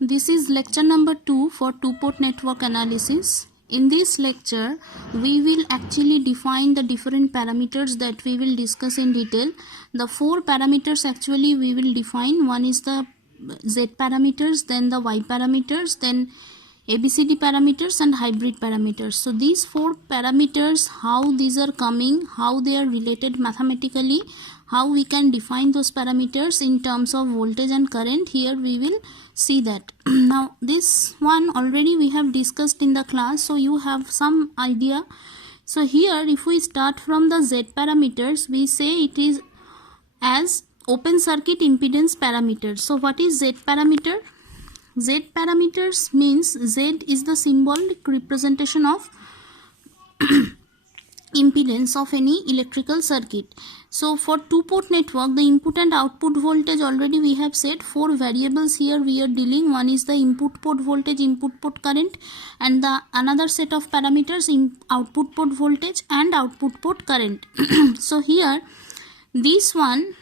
This is lecture number 2 for two-port network analysis. In this lecture, we will actually define the different parameters that we will discuss in detail. The four parameters actually we will define. One is the Z parameters, then the Y parameters, then ABCD parameters and hybrid parameters. So these four parameters, how these are coming, how they are related mathematically, how we can define those parameters in terms of voltage and current, here we will see that. Now this one already we have discussed in the class, so you have some idea. So here if we start from the Z parameters, we say it is as open circuit impedance parameter. So what is Z parameter? Z parameters means Z is the symbolic representation of impedance of any electrical circuit. So for two-port network, the input and output voltage already we have said four variables here we are dealing. One is the input port voltage, input port current, and the another set of parameters in output port voltage and output port current. So here this one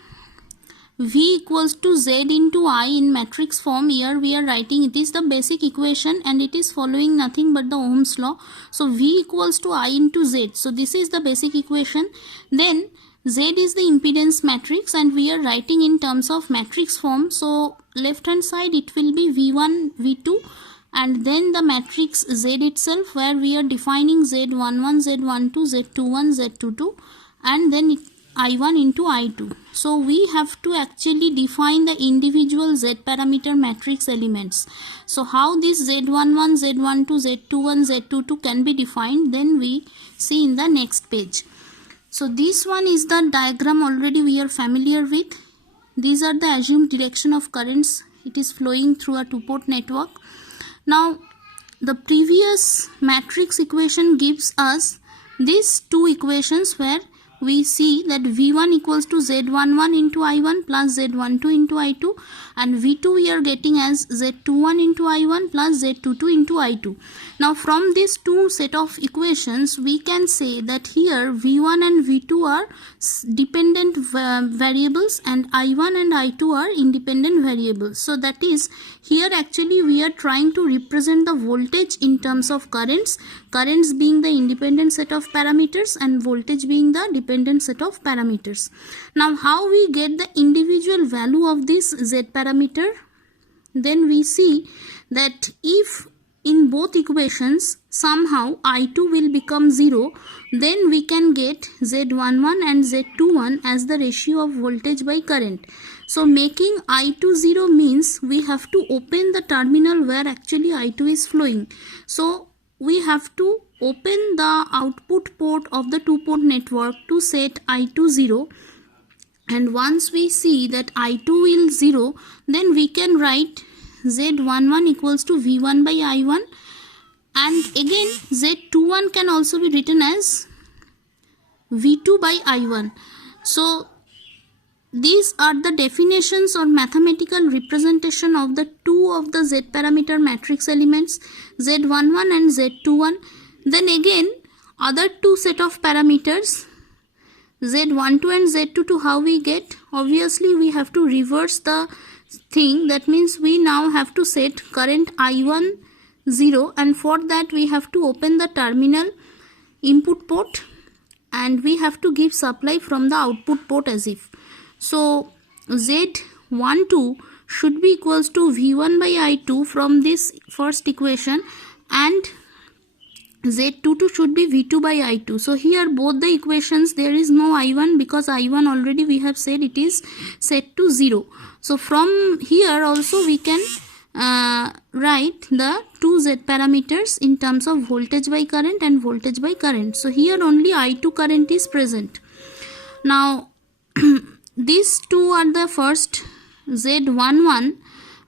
V equals to Z into I in matrix form, here we are writing it is the basic equation and it is following nothing but the Ohm's law. So V equals to I into Z. So this is the basic equation. Then Z is the impedance matrix and we are writing in terms of matrix form. So left hand side it will be V1, V2 and then the matrix Z itself where we are defining Z11, Z12, Z21, Z22 and then I1 into I2. So we have to actually define the individual Z parameter matrix elements. So how this Z11, Z12, Z21, Z22 can be defined, then we see in the next page. So this one is the diagram already we are familiar with. These are the assumed direction of currents. It is flowing through a two-port network. Now the previous matrix equation gives us these two equations where we see that V1 equals to Z11 into I1 plus Z12 into I2 and V2 we are getting as Z21 into I1 plus Z22 into I2. Now from these two set of equations we can say that here V1 and V2 are dependent variables and I1 and I2 are independent variables. So that is here actually we are trying to represent the voltage in terms of currents being the independent set of parameters and voltage being the dependent set of parameters. Now how we get the individual value of this Z parameter? Then we see that if in both equations somehow I2 will become 0, then we can get Z11 and Z21 as the ratio of voltage by current. So making I2 0 means we have to open the terminal where actually I2 is flowing. So we have to open the output port of the two-port network to set I2 0. And once we see that I2 will 0, then we can write Z11 equals to V1 by I1 and again Z21 can also be written as V2 by I1. So these are the definitions or mathematical representation of the two of the Z parameter matrix elements Z11 and Z21. Then again other two set of parameters Z12 and Z22, how we get? Obviously we have to reverse the thing, that means we now have to set current I1 0 and for that we have to open the terminal input port and we have to give supply from the output port as if. So Z12 should be equals to V1 by I2 from this first equation and Z22 should be V2 by I2. So here both the equations there is no I1 because I1 already we have said it is set to 0. So from here also we can write the two Z parameters in terms of voltage by current and voltage by current. So here only I2 current is present. Now these two are the first Z11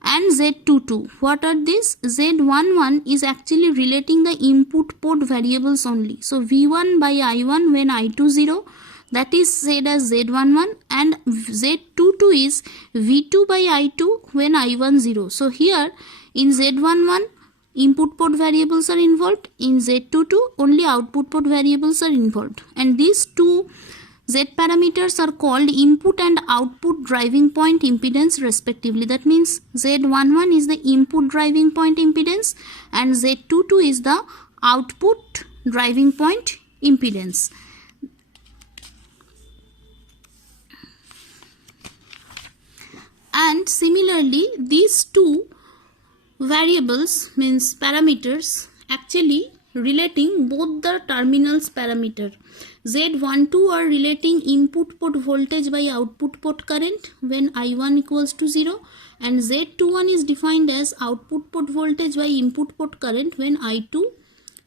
and Z22. What are these? Z11 is actually relating the input port variables only. So V1 by I1 when I2 0, that is said as Z11 and Z22 is V2 by I2 when I1 0. So here in Z11 input port variables are involved, in Z22 only output port variables are involved and these two Z parameters are called input and output driving point impedance respectively. That means Z11 is the input driving point impedance and Z22 is the output driving point impedance. And similarly, these two variables means parameters actually relating both the terminals parameter. Z12 are relating input port voltage by output port current when I1 equals to 0, and Z21 is defined as output port voltage by input port current when I2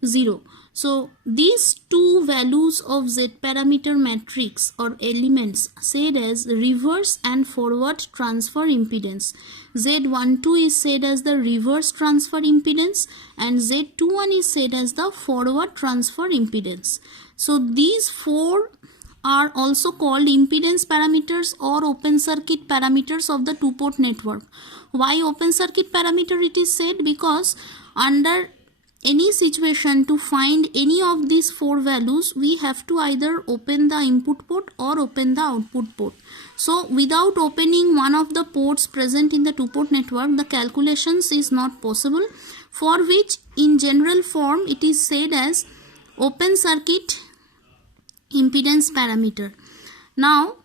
0. So these two values of Z parameter matrix or elements said as reverse and forward transfer impedance. Z12 is said as the reverse transfer impedance and Z21 is said as the forward transfer impedance. So these four are also called impedance parameters or open circuit parameters of the two-port network. Why open circuit parameter it is said? Because under any situation to find any of these four values, we have to either open the input port or open the output port. So without opening one of the ports present in the two-port network, the calculations is not possible, for which in general form it is said as open circuit impedance parameter. Now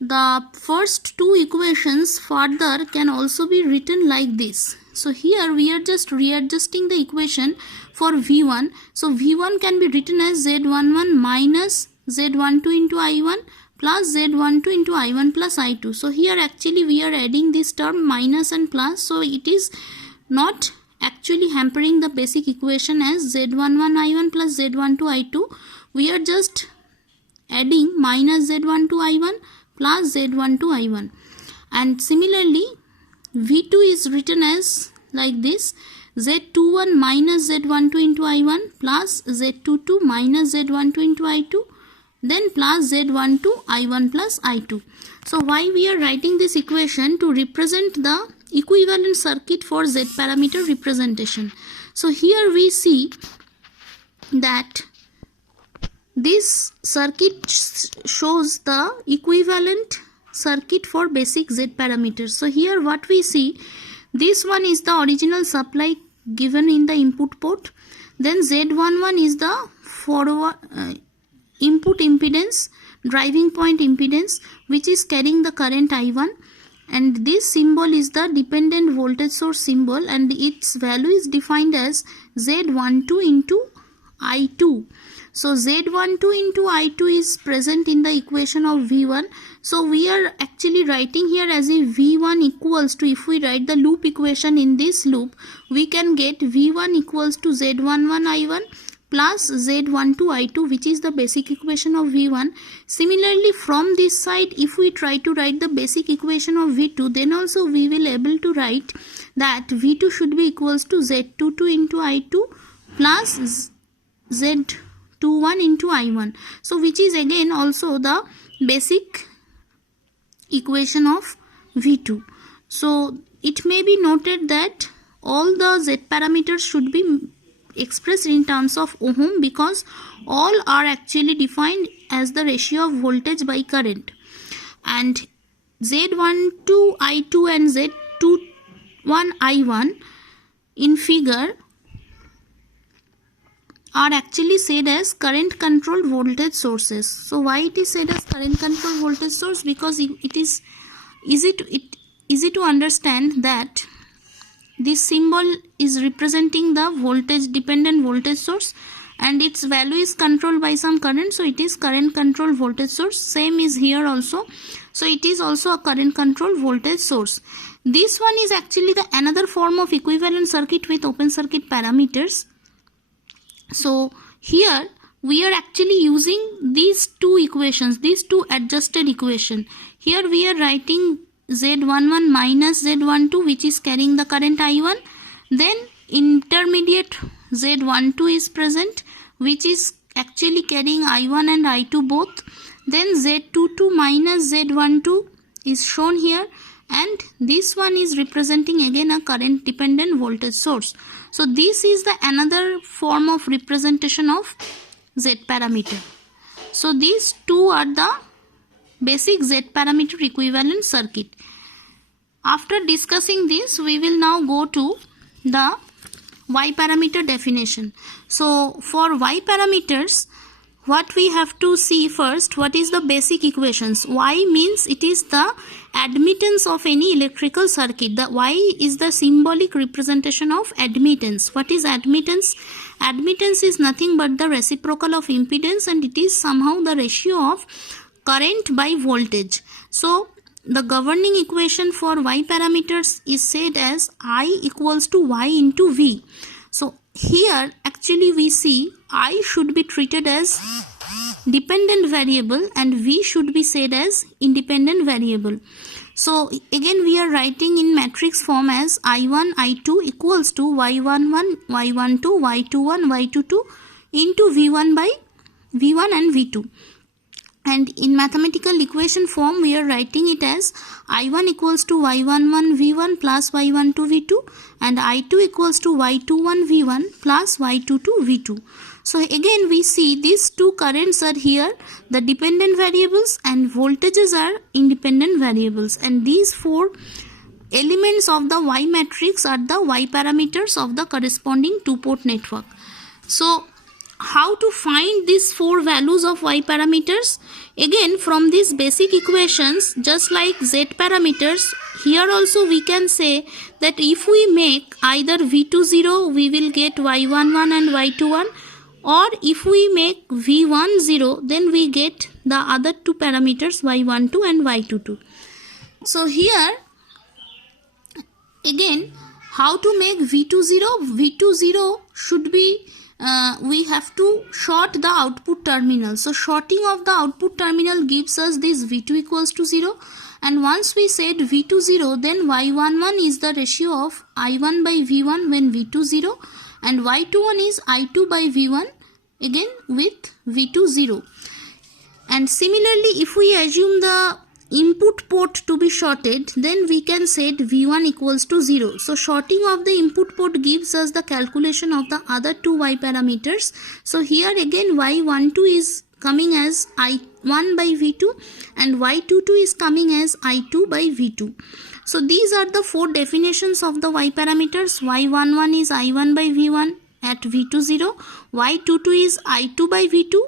the first two equations further can also be written like this. So here we are just readjusting the equation for V1. So V1 can be written as Z11 minus Z12 into I1 plus Z12 into I1 plus I2. So here actually we are adding this term minus and plus. So it is not actually hampering the basic equation as Z11 I1 plus Z12 I2. We are just adding minus Z12 I1 plus Z12 I1. And similarly, V2 is written as like this: Z21 minus Z12 into I1 plus Z22 minus Z12 into I2, then plus Z12 I1 plus I2. So why we are writing this equation? To represent the equivalent circuit for Z parameter representation. So here we see that this circuit shows the equivalent circuit for basic Z parameters. So here what we see, this one is the original supply given in the input port, then Z11 is the forward input impedance, driving point impedance, which is carrying the current I1, and this symbol is the dependent voltage source symbol, and its value is defined as Z12 into I2. So Z12 into I2 is present in the equation of V1. So we are actually writing here as if V1 equals to, if we write the loop equation in this loop, we can get V1 equals to Z11 I1 plus Z12 I2, which is the basic equation of V1. Similarly, from this side, if we try to write the basic equation of V2, then also we will able to write that V2 should be equals to Z22 into I2 plus Z21 into I1. So which is again also the basic equation of V2. So it may be noted that all the Z parameters should be expressed in terms of ohm, because all are actually defined as the ratio of voltage by current, and Z12 I2 and Z21 I1 in figure are actually said as current controlled voltage sources. So why it is said as current controlled voltage source? Because it is easy to understand that this symbol is representing the voltage dependent voltage source and its value is controlled by some current, so it is current controlled voltage source. Same is here also, so it is also a current controlled voltage source. This one is actually the another form of equivalent circuit with open circuit parameters. So here we are actually using these two equations, these two adjusted equation. Here we are writing Z11 minus Z12, which is carrying the current I1. Then intermediate Z12 is present, which is actually carrying I1 and I2 both. Then Z22 minus Z12 is shown here, and this one is representing again a current dependent voltage source. So this is the another form of representation of Z parameter. So these two are the basic Z parameter equivalent circuit. After discussing this, we will now go to the Y parameter definition. So for Y parameters, what we have to see first, what is the basic equations? Y means it is the admittance of any electrical circuit. The Y is the symbolic representation of admittance. What is admittance? Admittance is nothing but the reciprocal of impedance, and it is somehow the ratio of current by voltage. So the governing equation for Y parameters is said as I equals to Y into V. So here actually we see I should be treated as dependent variable and V should be said as independent variable. So again we are writing in matrix form as I1 I2 equals to Y11 Y12 Y21 Y22 into V1 by V1 and V2. And in mathematical equation form, we are writing it as I1 equals to Y11 V1 plus Y12 V2 and I2 equals to Y21 V1 plus Y22 V2. So again we see these two currents are here, the dependent variables, and voltages are independent variables. And these four elements of the Y matrix are the Y parameters of the corresponding two-port network. So how to find these four values of Y parameters? Again, from these basic equations, just like Z parameters, here also we can say that if we make either V2 0, we will get Y11 and Y21, or if we make V1 0, then we get the other two parameters Y12 and Y22. So here again, how to make V2 0? V2 0 should be we have to short the output terminal. So shorting of the output terminal gives us this V2 equals to 0, and once we said V2 0, then Y11 is the ratio of I1 by V1 when V2 0, and Y21 is I2 by V1 again with V2 0. And similarly, if we assume the input port to be shorted, then we can set V1 equals to 0. So shorting of the input port gives us the calculation of the other two Y parameters. So here again Y12 is coming as I1 by V2 and Y22 is coming as I2 by V2. So these are the four definitions of the Y parameters. Y11 is I1 by V1 at V2 0. Y22 is I2 by V2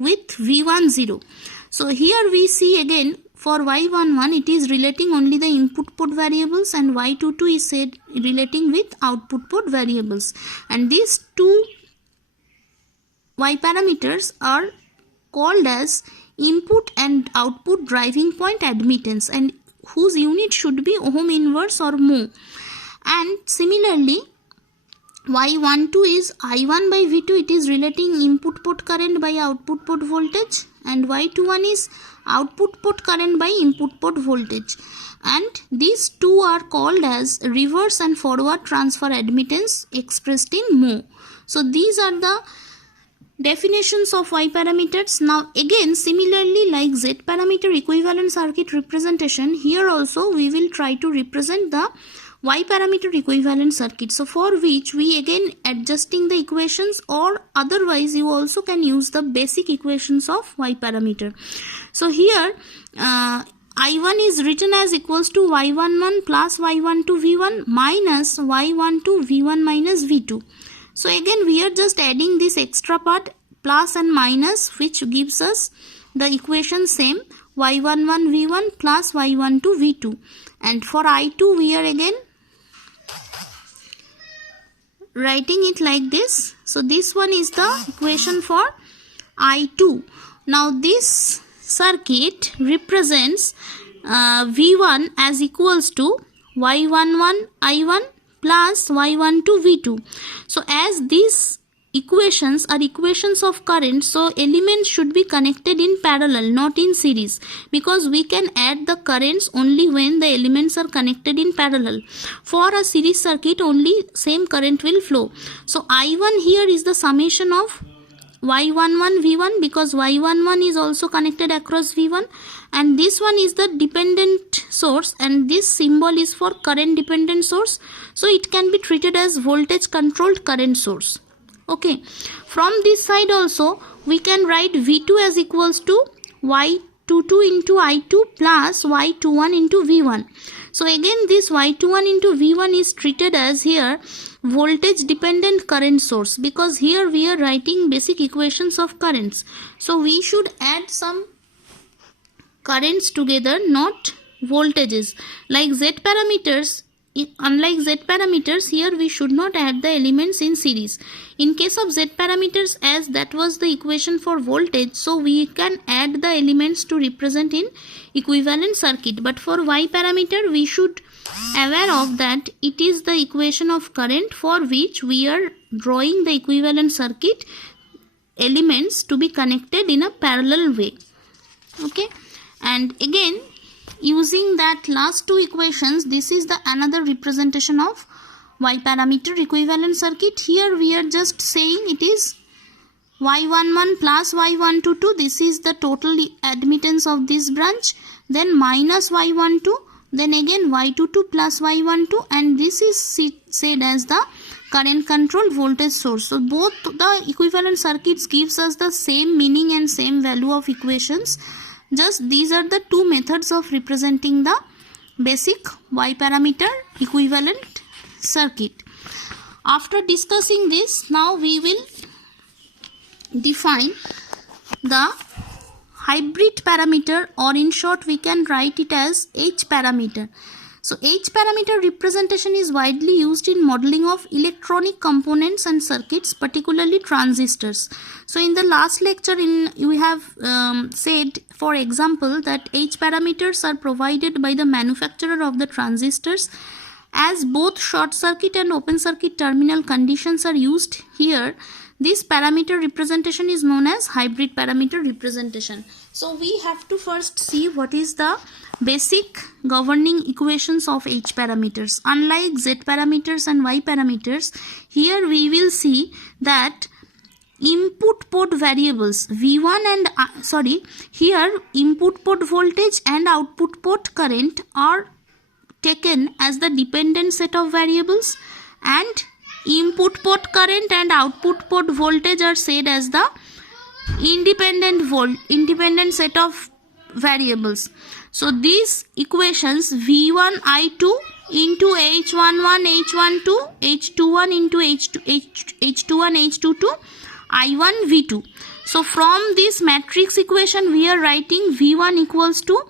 with V1 0. So here we see again for Y11 it is relating only the input port variables, and Y22 is said relating with output port variables. And these two Y parameters are called as input and output driving point admittance, and whose unit should be ohm inverse or mho. And similarly, Y12 is I1 by V2, it is relating input port current by output port voltage, and Y21 is output port current by input port voltage. And these two are called as reverse and forward transfer admittance expressed in mho. So these are the definitions of Y parameters. Now again, similarly like Z parameter equivalent circuit representation, here also we will try to represent the Y parameter equivalent circuit. So for which we again adjusting the equations, or otherwise you also can use the basic equations of Y parameter. So here I1 is written as equals to Y11 plus Y12 V1 minus Y12 V1 minus V2. So again we are just adding this extra part plus and minus, which gives us the equation same Y11 V1 plus Y12 V2. And for I2 we are again writing it like this. So this one is the equation for I2. Now this circuit represents V1 as equals to Y11 I1 plus Y12 V2. So as these equations are equations of current, so elements should be connected in parallel, not in series, because we can add the currents only when the elements are connected in parallel. For a series circuit, only same current will flow. So I1 here is the summation of Y11 V1, because Y11 is also connected across V1, and this one is the dependent source, and this symbol is for current dependent source, so it can be treated as voltage controlled current source. Okay, from this side also we can write V2 as equals to Y22 into I2 plus Y21 into V1. So again this Y21 into V1 is treated as here voltage dependent current source, because here we are writing basic equations of currents. So we should add some currents together, not voltages. Like Z parameters, unlike Z parameters, here we should not add the elements in series. In case of Z parameters, as that was the equation for voltage, so we can add the elements to represent in equivalent circuit. But for Y parameter, we should aware of that it is the equation of current for which we are drawing the equivalent circuit elements to be connected in a parallel way. Okay, and again using that last two equations, this is the another representation of Y parameter equivalent circuit. Here we are just saying it is Y11 plus Y122. This is the total admittance of this branch. Then minus Y12. Then again Y22 plus Y12, and this is said as the current controlled voltage source. So both the equivalent circuits gives us the same meaning and same value of equations. Just these are the two methods of representing the basic Y parameter equivalent circuit. After discussing this, now we will define the hybrid parameter, or in short we can write it as H parameter. So H parameter representation is widely used in modeling of electronic components and circuits, particularly transistors. So in the last lecture we have said, for example, that H parameters are provided by the manufacturer of the transistors. As both short circuit and open circuit terminal conditions are used here, this parameter representation is known as hybrid parameter representation. So we have to first see what is the basic governing equations of H parameters. Unlike Z parameters and Y parameters, here we will see that input port variables V1 and here input port voltage and output port current are taken as the dependent set of variables, and input port current and output port voltage are said as the independent set of variables. So these equations V1 I2 into H11 H12 H21 into H21 H22 I1 V2. So from this matrix equation we are writing V1 equals to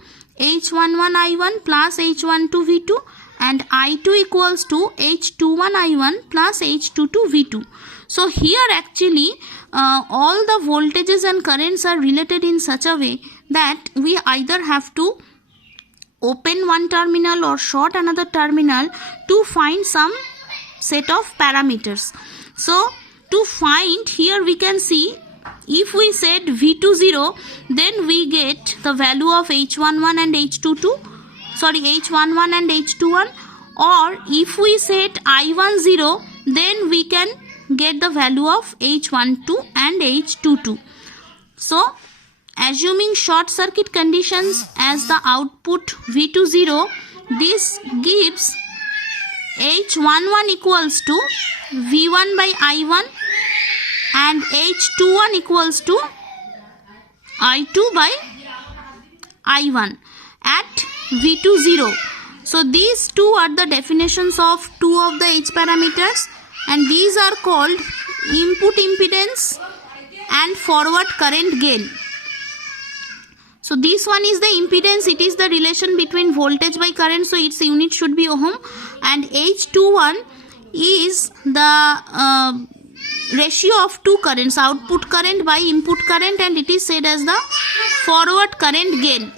H11 I1 plus H12 V2 and I2 equals to H21 I1 plus H22 V2. So here actually all the voltages and currents are related in such a way that we either have to open one terminal or short another terminal to find some set of parameters. So to find, here we can see, if we set V20, then we get the value of H11 and H11 and H21, or if we set I10, then we can get the value of H12 and H22. So assuming short circuit conditions as the output V20, this gives H11 equals to V1 by I1 and H21 equals to I2 by I1 at V20. So these two are the definitions of two of the H parameters, and these are called input impedance and forward current gain. So this one is the impedance, it is the relation between voltage by current, so its unit should be ohm, and H21 is the ratio of two currents, output current by input current, and it is said as the forward current gain.